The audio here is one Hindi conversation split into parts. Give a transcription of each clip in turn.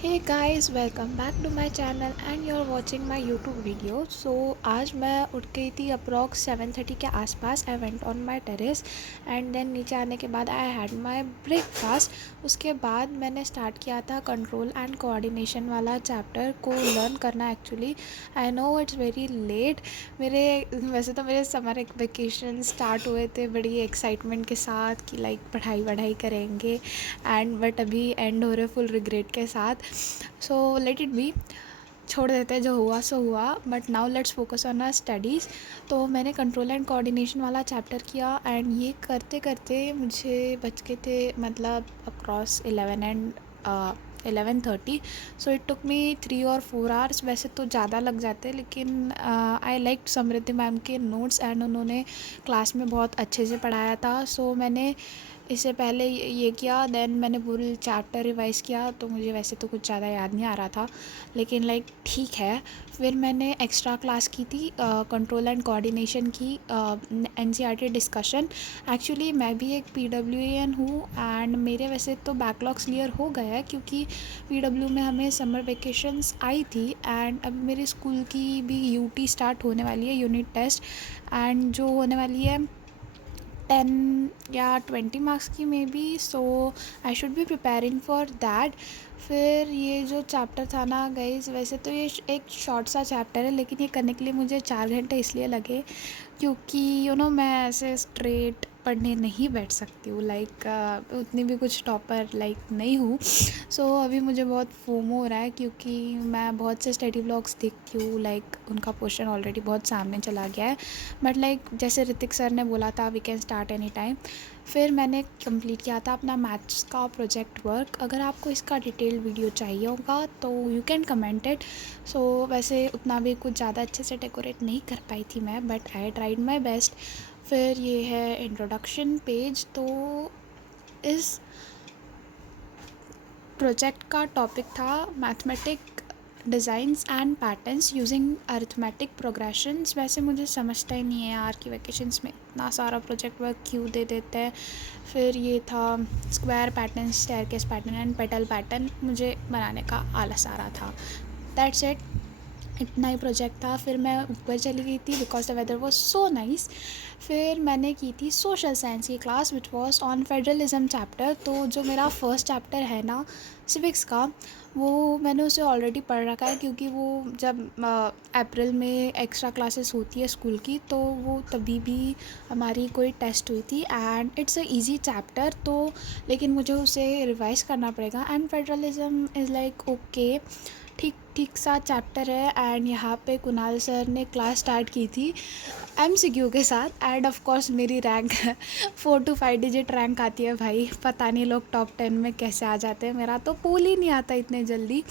Hey guys, welcome back to my channel and you are watching my YouTube video. So आज मैं उठ गई थी अप्रॉक्स 7:30 के आसपास। I went on my terrace and then नीचे आने के बाद आई हैड माय ब्रेकफास्ट। उसके बाद मैंने स्टार्ट किया था कंट्रोल एंड कोऑर्डिनेशन वाला चैप्टर को लर्न करना। Actually I know it's very late. मेरे वैसे तो मेरे समर वेकेशन स्टार्ट हुए थे बड़ी एक्साइटमेंट के साथ कि लाइक पढ़ाई वढ़ाई करेंगे एंड बट अभी एंड हो रहे फुल रिग्रेट के साथ। सो लेट इट बी, छोड़ देते हैं, जो हुआ सो हुआ। But now let's focus on our studies. तो मैंने कंट्रोल एंड कोऑर्डिनेशन वाला चैप्टर किया एंड ये करते करते मुझे बच के थे मतलब अक्रॉस 11:30। सो इट टुक मी 3 और 4 आवर्स। वैसे तो ज़्यादा लग जाते लेकिन आई लाइक समृद्धि मैम के नोट्स एंड उन्होंने क्लास में बहुत अच्छे से पढ़ाया था। सो मैंने इससे पहले ये किया, देन मैंने पूरी चैप्टर रिवाइज़ किया। तो मुझे वैसे तो कुछ ज़्यादा याद नहीं आ रहा था लेकिन लाइक ठीक है। फिर मैंने एक्स्ट्रा क्लास की थी कंट्रोल एंड कोऑर्डिनेशन की, एनसीईआरटी डिस्कशन। एक्चुअली मैं भी एक पीडब्ल्यूएन हूँ एंड मेरे वैसे तो बैकलॉग्स क्लियर हो गया है क्योंकि पीडब्ल्यू में हमें समर वेकेशंस आई थी एंड अब मेरे स्कूल की भी यूटी स्टार्ट होने वाली है, यूनिट टेस्ट, एंड जो होने वाली है 10 या 20 मार्क्स की may be. So I should be preparing for that. फिर ये जो चैप्टर था ना गाइस, वैसे तो ये एक शॉर्ट सा चैप्टर है लेकिन ये करने के लिए मुझे 4 घंटे इसलिए लगे क्योंकि मैं ऐसे स्ट्रेट पढ़ने नहीं बैठ सकती हूँ। लाइक उतनी भी कुछ टॉपर लाइक नहीं हूँ। सो अभी मुझे बहुत फोमो हो रहा है क्योंकि मैं बहुत से स्टडी ब्लॉग्स देखती हूँ, लाइक उनका पोर्शन ऑलरेडी बहुत सामने चला गया है। बट लाइक जैसे ऋतिक सर ने बोला था we can start any time. फिर मैंने कंप्लीट किया था अपना मैथ्स का प्रोजेक्ट वर्क। अगर आपको इसका डिटेल्ड वीडियो चाहिए होगा तो यू कैन कमेंट इट। सो वैसे उतना भी कुछ ज़्यादा अच्छे से डेकोरेट नहीं कर पाई थी मैं, but I tried my best. फिर ये है इंट्रोडक्शन पेज। तो इस प्रोजेक्ट का टॉपिक था mathematic designs and patterns using arithmetic progressions. वैसे मुझे समझता ही नहीं है यार कि वैकेशंस में इतना सारा प्रोजेक्ट वर्क क्यों दे देते हैं। फिर ये था square pattern, staircase pattern and petal pattern. मुझे बनाने का आलस आ रहा था। दैट्स इट, इतना ही प्रोजेक्ट था। फिर मैं ऊपर चली गई थी because the weather was so nice. फिर मैंने की थी सोशल साइंस की class which was on federalism chapter. तो जो मेरा फर्स्ट चैप्टर है ना सिविक्स का, वो मैंने उसे ऑलरेडी पढ़ रखा है क्योंकि वो जब अप्रैल में एक्स्ट्रा क्लासेस होती है स्कूल की तो वो तभी भी हमारी कोई टेस्ट हुई थी and it's a easy chapter. तो लेकिन मुझे उसे रिवाइज़ करना पड़ेगा and federalism is like okay, ठीक ठीक सा चैप्टर है। एंड यहाँ पे कुणाल सर ने क्लास स्टार्ट की थी एमसीक्यू के साथ एंड ऑफ कोर्स मेरी रैंक 4 to 5 डिजिट रैंक आती है भाई। पता नहीं लोग टॉप 10 में कैसे आ जाते हैं, मेरा तो पोल ही नहीं आता इतने जल्दी।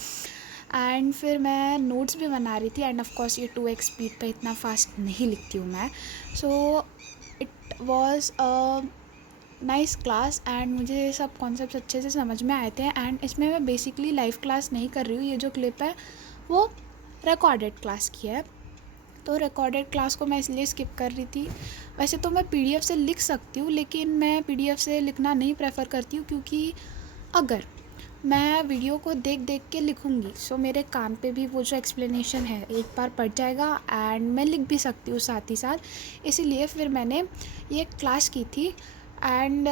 एंड फिर मैं नोट्स भी बना रही थी एंड ऑफ कोर्स ये 2x स्पीड पे इतना फास्ट नहीं लिखती हूँ मैं। So it was a nice class and मुझे सब कॉन्सेप्ट अच्छे से समझ में आए थे। एंड इसमें मैं बेसिकली लाइव क्लास नहीं कर रही हूँ, ये जो क्लिप है वो रिकॉर्डेड क्लास की है। तो रिकॉर्डेड क्लास को मैं इसलिए स्किप कर रही थी। वैसे तो मैं पीडीएफ से लिख सकती हूँ लेकिन मैं पीडीएफ से लिखना नहीं प्रेफर करती हूँ क्योंकि अगर मैं वीडियो को देख देख के लिखूँगी सो मेरे कान पे भी वो जो एक्सप्लेनेशन है एक बार पढ़ जाएगा एंड मैं लिख भी सकती हूँ साथ ही साथ। इसीलिए फिर मैंने ये क्लास की थी and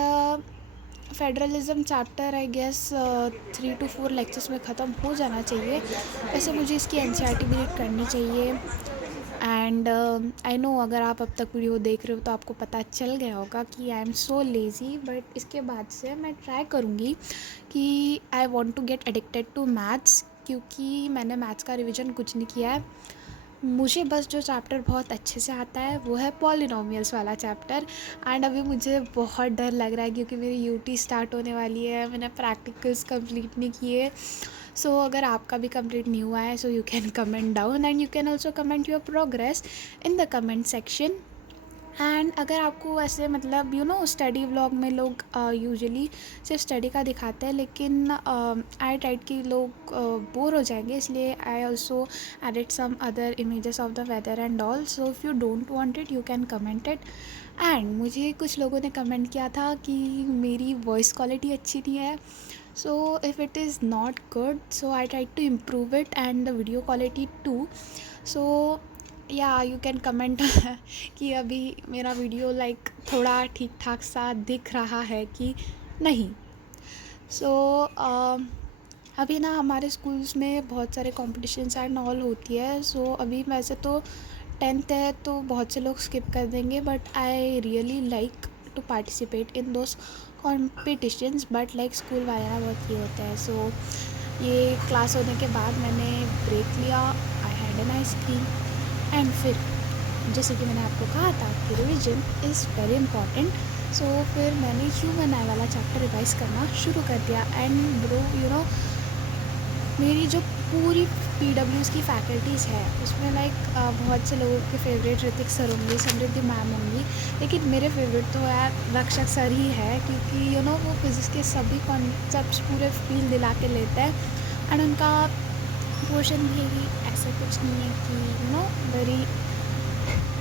federalism chapter I guess 3 to 4 lectures में ख़त्म हो जाना चाहिए। वैसे मुझे इसकी एनसीईआरटी भी रीड करनी चाहिए एंड आई नो अगर आप अब तक वीडियो देख रहे हो तो आपको पता चल गया होगा कि I am so lazy. But इसके बाद से मैं ट्राई करूँगी कि I want to get addicted to maths क्योंकि मैंने मैथ्स का रिविज़न कुछ नहीं किया है। मुझे बस जो चैप्टर बहुत अच्छे से आता है वो है पॉलिनोमियल्स वाला चैप्टर। एंड अभी मुझे बहुत डर लग रहा है क्योंकि मेरी यूटी स्टार्ट होने वाली है, मैंने प्रैक्टिकल्स कंप्लीट नहीं किए। सो अगर आपका भी कंप्लीट नहीं हुआ है so you can comment down and you can also comment your progress in the comment section. And अगर आपको ऐसे मतलब स्टडी व्लॉग में लोग यूजुअली सिर्फ स्टडी का दिखाते हैं लेकिन आई टाइट कि लोग बोर हो जाएंगे, इसलिए I also edit some other images of the weather and all. So if you don't want it you can comment it. And मुझे कुछ लोगों ने कमेंट किया था कि मेरी वॉइस क्वालिटी अच्छी नहीं है। So if it is not good, so I try to improve it and the video quality too. So yeah, you can comment कि अभी मेरा वीडियो लाइक थोड़ा ठीक ठाक सा दिख रहा है कि नहीं. सो अभी ना हमारे स्कूल्स में बहुत सारे कॉम्पिटिशन्स एंड ऑल होती है. सो अभी वैसे तो 10th है तो बहुत से लोग स्किप कर देंगे, but I really like to participate in those competitions. But like school वाले ना बहुत ये होते हैं. सो ये क्लास होने के बाद मैंने ब्रेक लिया, I had an ice cream, and फिर जैसे कि मैंने आपको कहा था कि रिविजन इज़ वेरी इंपॉर्टेंट. सो फिर मैंने ह्यूमन आई वाला चैप्टर रिवाइज करना शुरू कर दिया. एंड ब्रो यू नो, मेरी जो पूरी PWs की फैकल्टीज़ है उसमें लाइक बहुत से लोगों के फेवरेट ऋतिक सर होंगे, समृद्धि मैम होंगी, लेकिन मेरे फेवरेट तो यार रक्षक सर ही है, क्योंकि यू नो वो फिज़िक्स के सभी कॉन्सेप्ट्स पूरे फील दिला के लेते हैं. एंड उनका पोर्शन भी ऐसा कुछ नहीं है कि यू नो वेरी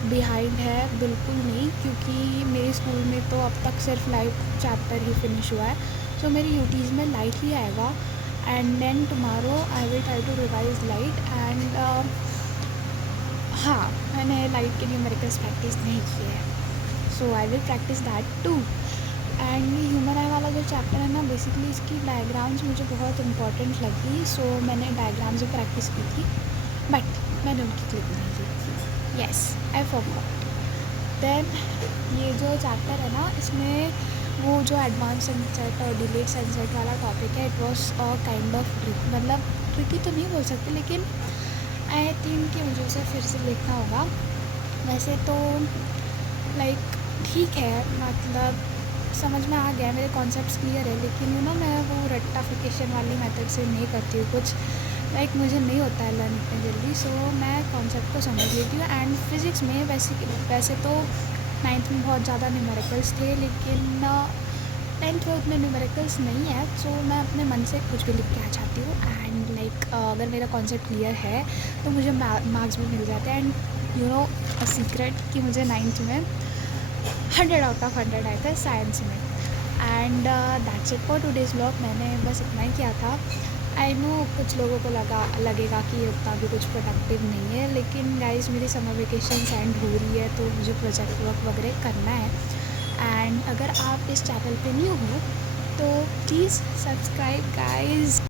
बिहाइंड है, बिल्कुल नहीं, क्योंकि मेरे स्कूल में तो अब तक सिर्फ लाइट चैप्टर ही फिनिश हुआ है. सो मेरी यूटीज़ में लाइट ही आएगा. And then tomorrow I will try to revise light. And हाँ, मैंने लाइट के न्यूमेरिकल्स प्रैक्टिस नहीं किए हैं, so I will practice that too. And human eye वाला जो चैप्टर है ना, बेसिकली इसकी डायग्राम्स मुझे बहुत इंपॉर्टेंट लगी. सो मैंने डायग्राम्स भी प्रैक्टिस की थी, बट मैंने उनकी क्लिप नहीं ली. Yes, I forgot. देन ये जो चैप्टर है ना, इसमें वो जो एडवांस सनसेट और डिलेड सनसेट वाला टॉपिक है, it was kind of trick, मतलब ट्रिकी तो नहीं बोल सकते, लेकिन आई थिंक कि मुझे उसे फिर से देखना होगा. वैसे तो लाइक ठीक है, मतलब समझ में आ गया, मेरे कॉन्सेप्ट्स क्लियर है, लेकिन यू नो मैं वो रट्टाफिकेशन वाली मेथड से नहीं करती हूँ कुछ. लाइक मुझे नहीं होता है लर्न इतने जल्दी. सो मैं कॉन्सेप्ट को समझ लेती हूँ. एंड फिज़िक्स में वैसे तो 9th में बहुत ज़्यादा न्यूमेरिकल्स थे, लेकिन 10th में उतने न्यूमेरिकल्स नहीं है. सो मैं अपने मन से कुछ भी लिख के आ जाती हूँ. एंड लाइक अगर मेरा कॉन्सेप्ट क्लियर है तो मुझे मार्क्स भी मिल जाते हैं. And you know a secret कि मुझे 9th में 100 आउट ऑफ 100 आए थे साइंस में. And that's it for today's vlog. मैंने बस इतना ही किया था. आई नो कुछ लोगों को लगेगा कि ये उतना भी कुछ प्रोडक्टिव नहीं है, लेकिन गाइस मेरी समर वेकेशन एंड हो रही है तो मुझे प्रोजेक्ट वर्क वगैरह करना है. एंड अगर आप इस चैनल पे न्यू हो तो प्लीज़ सब्सक्राइब गाइस.